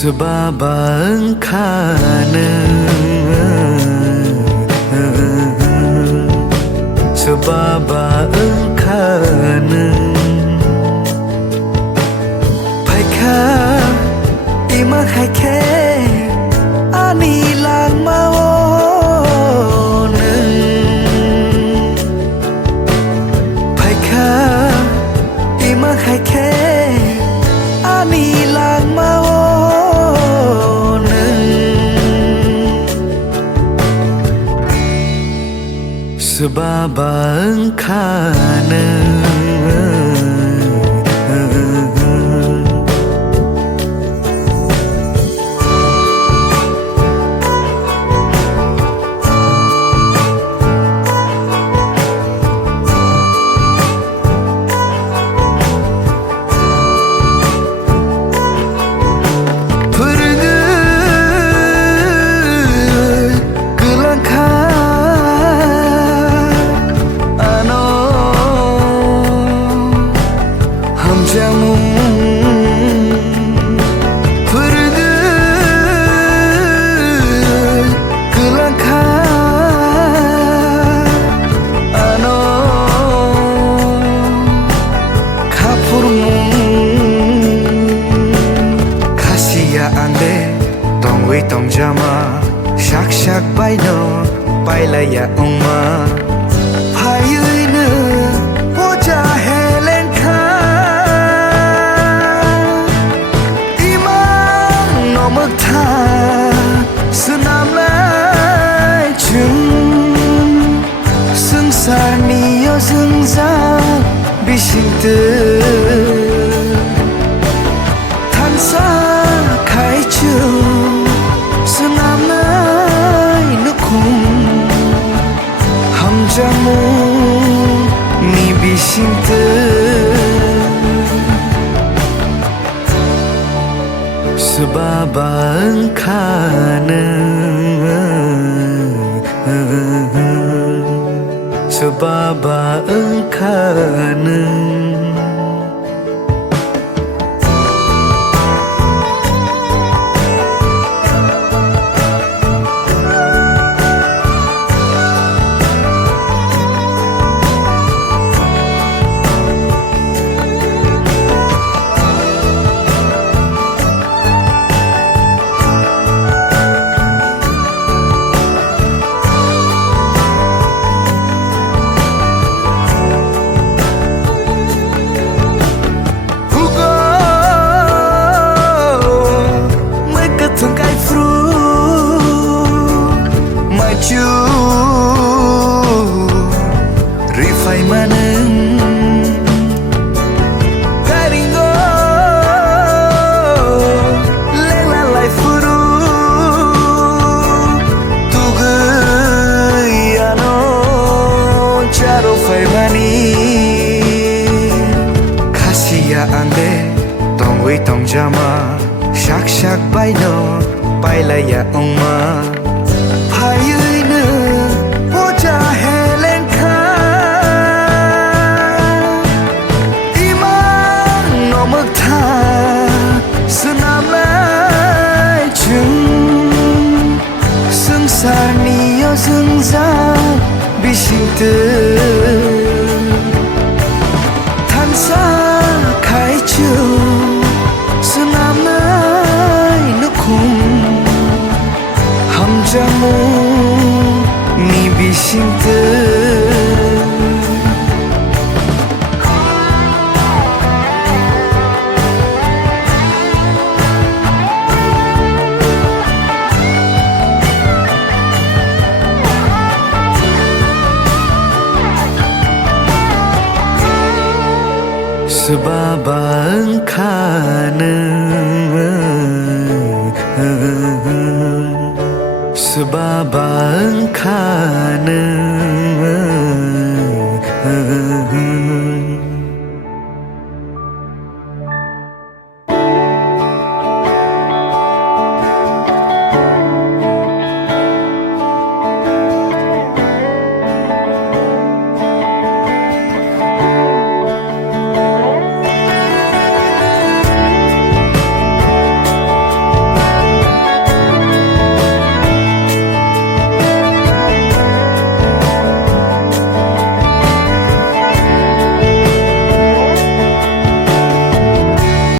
Sebab engkana Sebab engkana Paika Ima haike Ani lang mao neng Paika Ima haike Ani lang mao Sebab engkana Tong jama shak shak bai no bai la ya ong ma phai ơi nơ po cha he lên kha imang no mak tha sunam lai chung sung sa ni yo sung sa bi sing te than sa khai chu Senam nai nukum Ham jamu Ni bising te Sebab engkana Sebab engkana Rifai maneng Karingo Lela lai furu Tugai ano Jaro fai mani Kasia ande Tong wei tong jama Shak shak bai no Bai la ya ong ma Pai ơi nơ Po cha he lên kha Imang no mak tha Sunam lai chung Sung sa ni yo sung sa Bi sing te Than sa khai chu Sunam lai nukum Ham jamu Ni bising te Sebab engkana Sebab engkana